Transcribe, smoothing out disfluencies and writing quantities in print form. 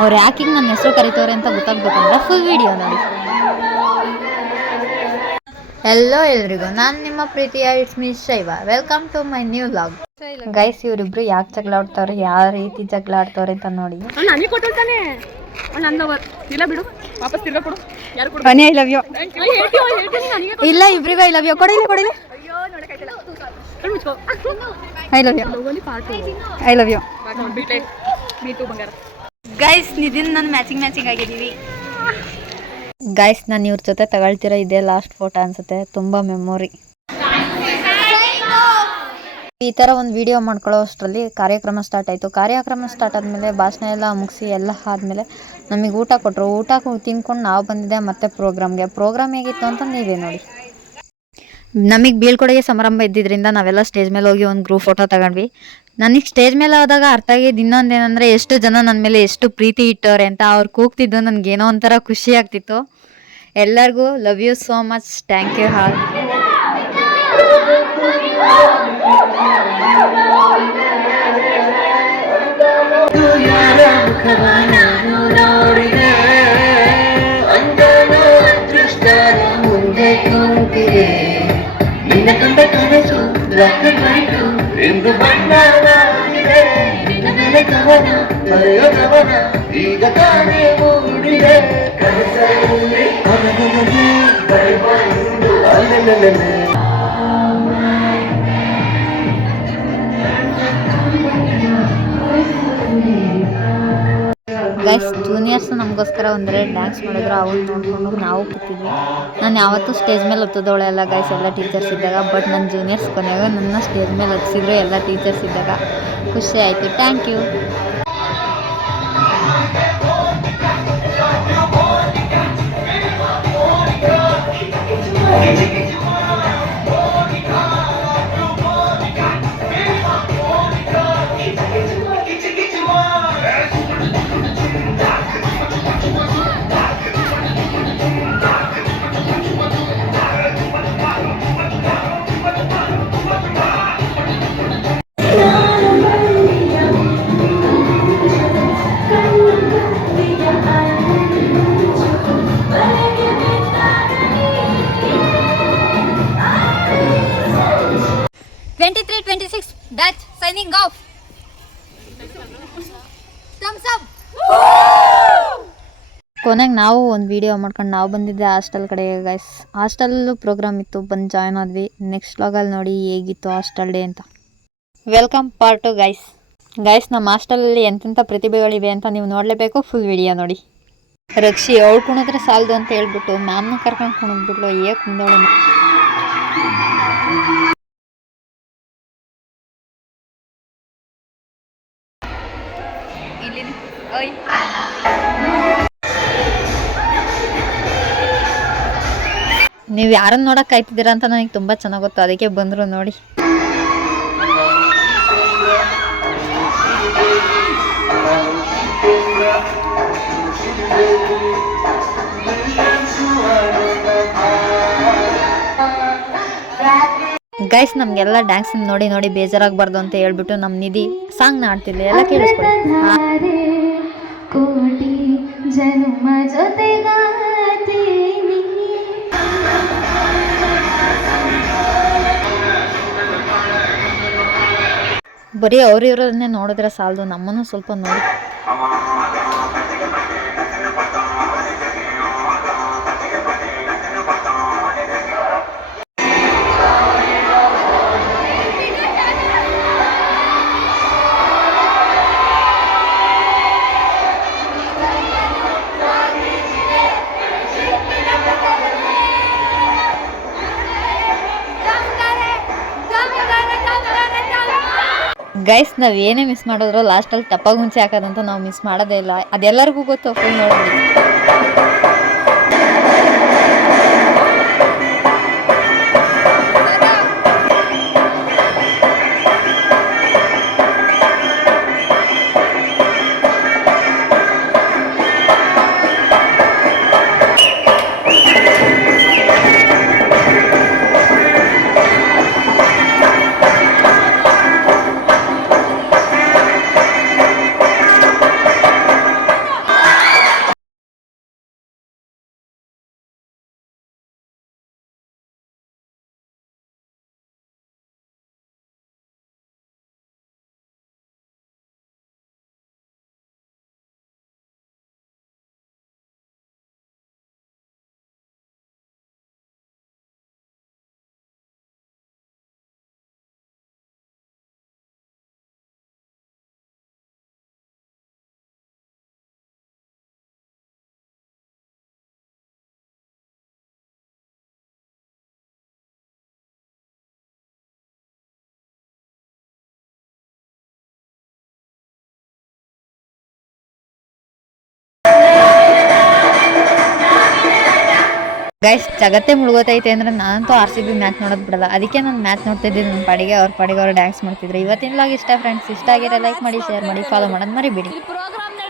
ಅವ್ರು ಯಾಕೆ ನನ್ನ ಹೆಸರು ಕರಿತವ್ರೆ ಅಂತ ಗೊತ್ತಾಗ್ಬೇಕಂದ್ರೆ ಫುಲ್ ವಿಡಿಯೋ ನೋಡಿ. ಹೆಲೋ ಎಲ್ರಿಗೂ, ನಾನು ನಿಮ್ಮ ಪ್ರೀತಿಯ it's me Shaiva. Welcome to my new vlog. Guys, ಇವರಿಬ್ರು ಯಾಕೆ ಜಗಳ ಆಡ್ತಾವ್ರೆ, ಯಾವ ರೀತಿ ಜಗಳ ಆಡ್ತಾವ್ರೆ ಅಂತ ನೋಡಿ. ಇಲ್ಲ, ಇಬ್ರಿಗೂ ಐ ಲವ್ ಯು ಕೊಡಿ. I love you guys. Nidhin ನಾನು ಮ್ಯಾಚಿಂಗ್ ಆಗಿದ್ದೀವಿ ಗೈಸ್. ನಾನು ಇವ್ರ ಜೊತೆ ತಗೊಳ್ತಿರೋ ಇದೇ ಲಾಸ್ಟ್ ಫೋಟೋ ಅನ್ಸುತ್ತೆ. ತುಂಬ ಮೆಮೊರಿ. ಈ ಥರ ಒಂದು ವಿಡಿಯೋ ಮಾಡ್ಕೊಳ್ಳೋ ಅಷ್ಟರಲ್ಲಿ ಕಾರ್ಯಕ್ರಮ ಸ್ಟಾರ್ಟ್ ಆಯಿತು. ಕಾರ್ಯಕ್ರಮ ಸ್ಟಾರ್ಟ್ ಆದಮೇಲೆ ಭಾಷಣ ಎಲ್ಲ ಮುಗಿಸಿ ಎಲ್ಲ ಆದಮೇಲೆ ನಮಗೆ ಊಟ ಕೊಟ್ಟರು. ಊಟ ತಿನ್ಕೊಂಡು ನಾವು ಬಂದಿದ್ದೆ ಮತ್ತೆ ಪ್ರೋಗ್ರಾಮ್ ಹೇಗಿತ್ತು ಅಂತ ನೀವೇ ನೋಡಿ. ನಮಗೆ ಬೀಳ್ಕೊಡುಗೆ ಸಮಾರಂಭ ಇದ್ದಿದ್ದರಿಂದ ನಾವೆಲ್ಲ ಸ್ಟೇಜ್ ಮೇಲೆ ಹೋಗಿ ಒಂದು ಗ್ರೂಪ್ ಫೋಟೋ ತಗೊಂಡ್ವಿ. ನನಗೆ ಸ್ಟೇಜ್ ಮೇಲೆ ಹೋದಾಗ ಅರ್ಥ ಆಗಿದ್ದು ಇನ್ನೊಂದೇನೆಂದರೆ, ಎಷ್ಟು ಜನ ನನ್ನ ಮೇಲೆ ಎಷ್ಟು ಪ್ರೀತಿ ಇಟ್ಟವ್ರೆ ಅಂತ. ಅವ್ರು ಕೂಗ್ತಿದ್ದು ನನಗೇನೋ ಒಂಥರ ಖುಷಿ ಆಗ್ತಿತ್ತು. ಎಲ್ಲರಿಗೂ love you so much, thank you all. ಎಂದು ಬಣ್ಣವಾಗಿದೆ ನಿನ್ನ ಮೇಲೆ ಕವನ ಬರೆಯ ಕವನ ಈಗ ತಾನೇ ಮೂಡಿದೆ ಕನಸಲ್ಲಿ ಅವನಿಗೆ ಬರೆಬಂದು ಅಲ್ಲೆಲ್ಲೆಲ್ಲೆ. ಗೈಸ್, ಜೂನಿಯರ್ಸ್ ನಮಗೋಸ್ಕರ ಒಂದೆರಡು ಡ್ಯಾನ್ಸ್ ಮಾಡಿದ್ರು. ಅವನ್ನ ನೋಡ್ಕೊಂಡು ನಾವು ಕೂತಿದ್ವಿ. ನಾನು ಯಾವತ್ತೂ ಸ್ಟೇಜ್ ಮೇಲೆ ಹತ್ತದವಳೆ ಅಲ್ಲ ಗೈಸ್, ಎಲ್ಲ ಟೀಚರ್ಸ್ ಇದ್ದಾಗ. ಬಟ್ ನನ್ನ ಜೂನಿಯರ್ಸ್ ಕೊನೆಯಾಗ ನನ್ನ ಸ್ಟೇಜ್ ಮೇಲೆ ಹತ್ತಿಸಿದ್ರು ಎಲ್ಲ ಟೀಚರ್ಸ್ ಇದ್ದಾಗ. ಖುಷಿ ಆಯಿತು. Thank you. Dutch signing off. Thumbs up. ಕೊನೆಗೆ ನಾವು ಒಂದು ವಿಡಿಯೋ ಮಾಡ್ಕೊಂಡು ನಾವು ಬಂದಿದ್ದೆ ಹಾಸ್ಟೆಲ್ ಕಡೆ ಗೈಸ್. ಹಾಸ್ಟೆಲ್ಲೂ ಪ್ರೋಗ್ರಾಮ್ ಇತ್ತು, ಬಂದು ಜಾಯ್ನ್ ಆದ್ವಿ. ನೆಕ್ಸ್ಟ್ ವ್ಲಾಗಲ್ಲಿ ನೋಡಿ ಹೇಗಿತ್ತು ಹಾಸ್ಟೆಲ್ ಡೇ ಅಂತ. Welcome part 2 guys. ನಮ್ಮ ಹಾಸ್ಟೆಲಲ್ಲಿ ಎಂತೆಂಥ ಪ್ರತಿಭೆಗಳಿವೆ ಅಂತ ನೀವು ನೋಡಲೇಬೇಕು. ಫುಲ್ ವಿಡಿಯೋ ನೋಡಿ. ರಕ್ಷಿ ಅವಳು ಕುಣಿದ್ರೆ ಸಾಲದು ಅಂತ ಹೇಳ್ಬಿಟ್ಟು ಮ್ಯಾಮ್ನ ಕರ್ಕೊಂಡು ಕುಣಿದ್ಬಿಟ್ಲು. ಹೇಗೆ ಕುಂದವಳು. ನೀವು ಯಾರನ್ನ ನೋಡಕ್ ಕಾಯ್ತಿದ್ದೀರಾ ಅಂತ ನನಗೆ ತುಂಬ ಚೆನ್ನಾಗಿ ಗೊತ್ತು, ಅದಕ್ಕೆ ಬಂದರು ನೋಡಿ. ಗೈಸ್, ನಮಗೆಲ್ಲ ಡ್ಯಾನ್ಸ್ ನೋಡಿ ನೋಡಿ ಬೇಜಾರಾಗಬಾರ್ದು ಅಂತ ಹೇಳ್ಬಿಟ್ಟು ನಮ್ಮ ನಿಧಿ ಸಾಂಗ್ನ ಆಡ್ತಿಲ್ಲ. ಎಲ್ಲ ಕೇಳಿಸ್ಕೊಳ್ಳಿ. ಕೋಟಿ ಜನ್ಮ ಜೊತೆಗಾತೀನಿ. ಬರೀ ಅವ್ರಿವ್ರನ್ನೇ ನೋಡಿದ್ರೆ ಸಾಲದು, ನಮ್ಮನ್ನು ಸ್ವಲ್ಪ ನೋಡಿ. ಗೈಸ್, ನಾವು ಏನೇ ಮಿಸ್ ಮಾಡಿದ್ರು ಲಾಸ್ಟಲ್ಲಿ ಟಪ್ಪಾಗಿ ಮುಂಚೆ ಹಾಕೋದಂತ ನಾವು ಮಿಸ್ ಮಾಡೋದೇ ಇಲ್ಲ. ಅದೆಲ್ಲರಿಗೂ ಗೊತ್ತು. ಫುಲ್ ನೋಡಿ. ಗೈಸ್ ಜಗತ್ತೇ ಮುಳುಗೋತೈತೆ ಅಂದರೆ ನಾನಂತೂ RCB ಮ್ಯಾಚ್ ನೋಡೋದು ಬಿಡಲ್ಲ. ಅದಕ್ಕೆ ನಾನು ಮ್ಯಾಚ್ ನೋಡ್ತಿದ್ದೆ ನನ್ನ ಪಾಡಿಗೆ ಅವ್ರ ಡ್ಯಾನ್ಸ್ ಮಾಡ್ತಿದ್ರು. ಇವತ್ತಿನ ಲಾಗ್ ಇಷ್ಟ ಫ್ರೆಂಡ್ಸ್. ಇಷ್ಟ ಆಗಿರೋ ಲೈಕ್ ಮಾಡಿ, ಶೇರ್ ಮಾಡಿ, ಫಾಲೋ ಮಾಡೋದು ಮರಿಬೇಡಿ.